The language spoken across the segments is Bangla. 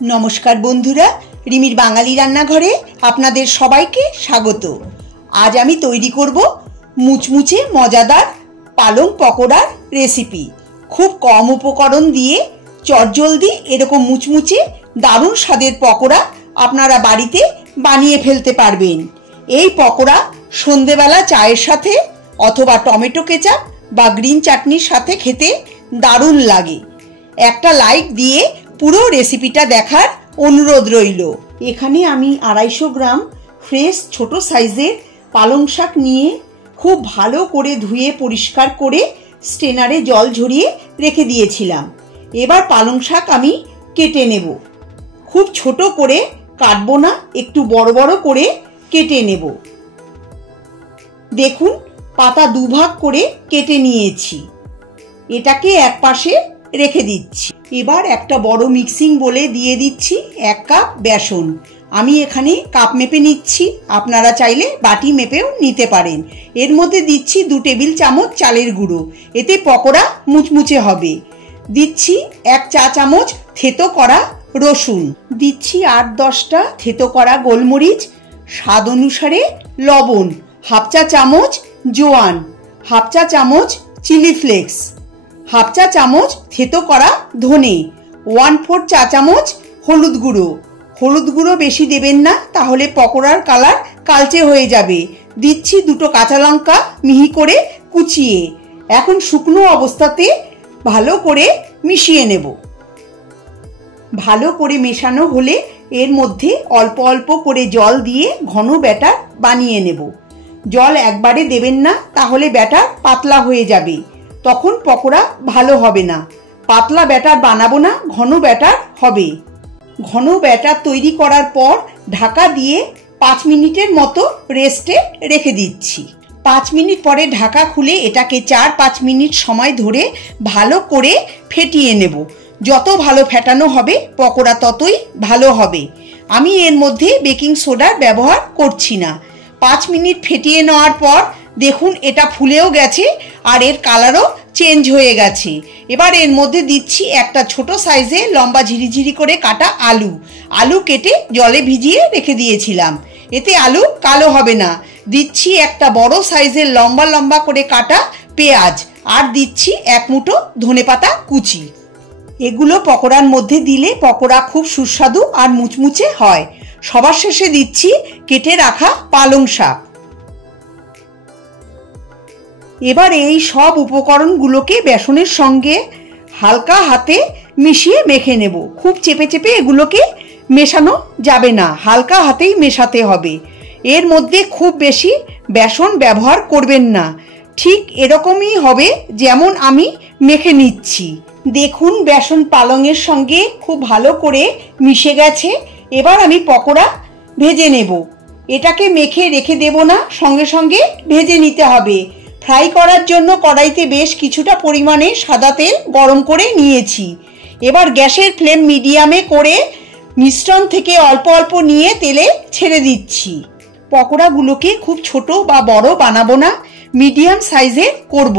नमस्कार बंधुरा रिमिर बांगाली रान्नाघरे आपनादेर सबाइके स्वागत। आज आमी तैरी करब मुचमुचे मजादार पालंग पकोड़ार रेसिपि। खूब कम उपकरण दिए चटजलदी एरकम मुचमुचे दारुण स्वादेर पकोड़ा आपनारा बाड़ीते बानिये फेलते पारबेन। एई पकोड़ा सन्ध्येबेला चायेर साथे अथवा टमेटो केचाप बा ग्रीन चाटनिर साथे खेते दारुण लागे। एकटा लाइक दिए पुरो रेसिपिटा देखार अनुरोध रइल। एखाने आमी 250 ग्राम फ्रेश छोटो साइजेर पालंग शाक निये खूब भालो करे धुए परिष्कार करे स्ट्रेनारे जल झरिए रेखे दिएछिलाम। एबार पालंग शाक आमी केटे नेब। खूब छोटो करे काटबो ना, एकटू बड़ बड़ करे केटे नेब। देखुन पाता दुभाग करे केटे निएछि। एटाके एक पाशे रेखे दिচ্ছি। এবার একটা বড় মিক্সিং বলে দিয়ে দিচ্ছি 1 কাপ বেসন। আমি এখানে কাপ মেপে নিচ্ছি, আপনারা চাইলে বাটি মেপেও নিতে পারেন। এর মধ্যে দিচ্ছি 2 টেবিল চামচ চালের গুঁড়ো, এতে পকোড়া মুচমুচে হবে। দিচ্ছি 1 চা চামচ থেতো করা রসুন, দিচ্ছি 8-10টা থেতো করা গোলমরিচ, স্বাদ অনুসারে লবণ, হাফ চা চামচ জোয়ান, হাফ চা চামচ চিলি ফ্লেক্স, हाफ चा चामच থেতো करा धने, 1/4 चा चामच हलुद गुঁড়ো। हलुद गुঁড়ো बेशी देबेन ना, ताहले पकोड़ार कालार कालचे हये जाबे। दिচ্ছি 2টো काँचा लंका मिहि करे कुचिए। एखन शुकनो अवस्थाते भालो करे मिशिए नेब। भालो करे मेशानो होले एर मध्य अल्प अल्प करे जल दिए घन बैटार बानिए नेब। जल एकबारे देबेन ना, ताहले बैटार पातला हये जाबे, तखन पकोड़ा भालो होबे ना। पातला बैटार बानाबो ना, घन बैटार होबे। घन बैटार तैरी करार पर ढाका दिए 5 मिनिटेर मतो रेस्टे रेखे दिচ্ছি। 5 मिनिट परे ढाका खुले एटाके 4-5 मिनिट समय धरे भालो करे फेटिए नेब। যত ভালো ফেটানো হবে পকোড়া ততই ভালো হবে। আমি এর মধ্যে বেকিং সোডার ব্যবহার করছি না। 5 মিনিট ফেটিয়ে নেওয়ার পর দেখুন এটা ফুলেও গেছে আর এর কালারও চেঞ্জ হয়ে গেছে। এবার এর মধ্যে দিচ্ছি একটা ছোট সাইজে লম্বা ঝিরিঝিরি করে কাটা আলু। আলু কেটে জলে ভিজিয়ে রেখে দিয়েছিলাম, এতে আলু কালো হবে না। দিচ্ছি একটা বড় সাইজের লম্বা লম্বা করে কাটা পেঁয়াজ আর দিচ্ছি 1 মুঠো ধনেপাতা কুচি। এগুলো পকোড়ার মধ্যে দিলে পকোড়া খুব সুস্বাদু আর মুচমুচে হয়। সবার শেষে দিচ্ছি কেটে রাখা পালং শাক। এবার এই সব উপকরণগুলোকে বেসনের সঙ্গে হালকা হাতে মিশিয়ে মেখে নেব। খুব চেপে চেপে এগুলোকে মেশানো যাবে না, হালকা হাতেই মেশাতে হবে। এর মধ্যে খুব বেশি বেসন ব্যবহার করবেন না, ঠিক এরকমই হবে যেমন আমি মেখে নিচ্ছি। দেখুন বেসন পালংয়ের সঙ্গে খুব ভালো করে মিশে গেছে। এবার আমি পকোড়া ভেজে নেব। এটাকে মেখে রেখে দেব না, সঙ্গে সঙ্গে ভেজে নিতে হবে। ফ্রাই করার জন্য কড়াইতে বেশ কিছুটা পরিমাণে সাদা তেল গরম করে নিয়েছি। এবার গ্যাসের ফ্লেম মিডিয়ামে করে মিশ্রণ থেকে অল্প অল্প নিয়ে তেলে ছেড়ে দিচ্ছি। পকোড়াগুলোকে খুব ছোট বা বড় বানাবো না, মিডিয়াম সাইজে করব।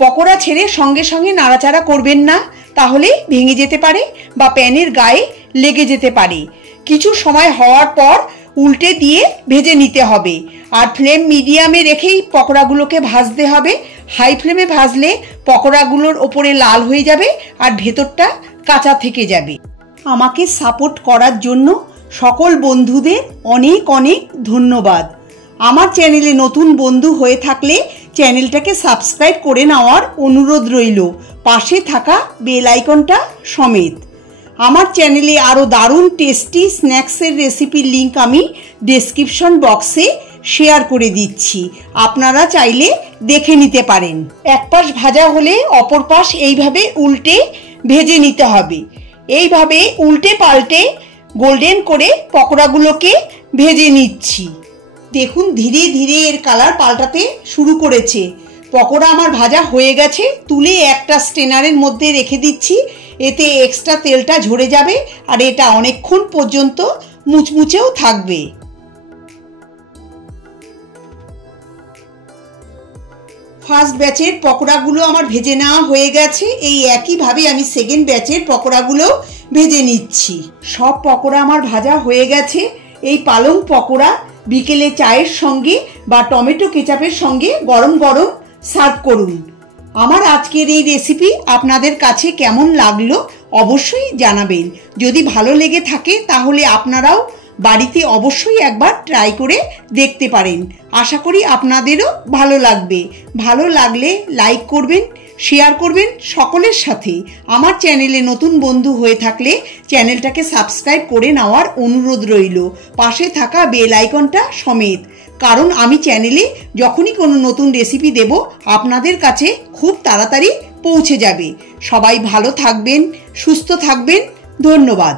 পকোড়া ছেড়ে সঙ্গে সঙ্গে নাড়াচাড়া করবেন না, তাহলে ভেঙে যেতে পারে বা প্যানের গায়ে লেগে যেতে পারে। কিছু সময় হওয়ার পর উল্টে দিয়ে ভেজে নিতে হবে। আর ফ্লেম মিডিয়ামে রেখেই পকোড়াগুলোকে ভাজতে হবে। হাই ফ্লেমে ভাজলে পকোড়াগুলোর ওপরে লাল হয়ে যাবে আর ভেতরটা কাঁচা থেকে যাবে। আমাকে সাপোর্ট করার জন্য সকল বন্ধুদের অনেক অনেক ধন্যবাদ। আমার চ্যানেলে নতুন বন্ধু হয়ে থাকলে চ্যানেলটাকে সাবস্ক্রাইব করে নেওয়ার অনুরোধ রইল, পাশে থাকা বেল আইকনটা সমেত। আমার চ্যানেলে আরও দারুণ টেস্টি স্ন্যাক্সের রেসিপির লিঙ্ক আমি ডেসক্রিপশন বক্সে শেয়ার করে দিচ্ছি, আপনারা চাইলে দেখে নিতে পারেন। এক পাশ ভাজা হলে অপর পাশ এইভাবে উল্টে ভেজে নিতে হবে। এইভাবে উল্টে পাল্টে গোল্ডেন করে পকোড়াগুলোকে ভেজে নিচ্ছি। দেখুন ধীরে ধীরে এর কালার পাল্টাতে শুরু করেছে। পকোড়া আমার ভাজা হয়ে গেছে, তুলে একটা স্ট্রেনারের মধ্যে রেখে দিচ্ছি। এতে এক্সট্রা তেলটা ঝরে যাবে আর এটা অনেকক্ষণ পর্যন্ত মুচমুচেও থাকবে। ফার্স্ট ব্যাচের পকোড়াগুলো আমার ভেজে নেওয়া হয়ে গেছে। এই একইভাবে আমি সেকেন্ড ব্যাচের পকোড়াগুলো ভেজে নিচ্ছি। সব পকোড়া আমার ভাজা হয়ে গেছে। এই পালং পকোড়া বিকেলে চায়ের সঙ্গে বা টমেটো কেচাপের সঙ্গে গরম গরম সার্ভ করুন। আমার আজকের এই রেসিপি আপনাদের কাছে কেমন লাগলো অবশ্যই জানাবেন। যদি ভালো লেগে থাকে তাহলে আপনারাও বাড়িতে অবশ্যই একবার ট্রাই করে দেখতে পারেন। আশা করি আপনাদেরও ভালো লাগবে। ভালো লাগলে লাইক করবেন, শেয়ার করবেন সকলের সাথে। আমার চ্যানেলে নতুন বন্ধু হয়ে থাকলে চ্যানেলটাকে সাবস্ক্রাইব করে নেওয়ার অনুরোধ রইল, পাশে থাকা বেল আইকনটা সমেত। কারণ আমি চ্যানেলে যখনই কোনো নতুন রেসিপি দেব আপনাদের কাছে খুব তাড়াতাড়ি পৌঁছে যাবে। সবাই ভালো থাকবেন, সুস্থ থাকবেন। ধন্যবাদ।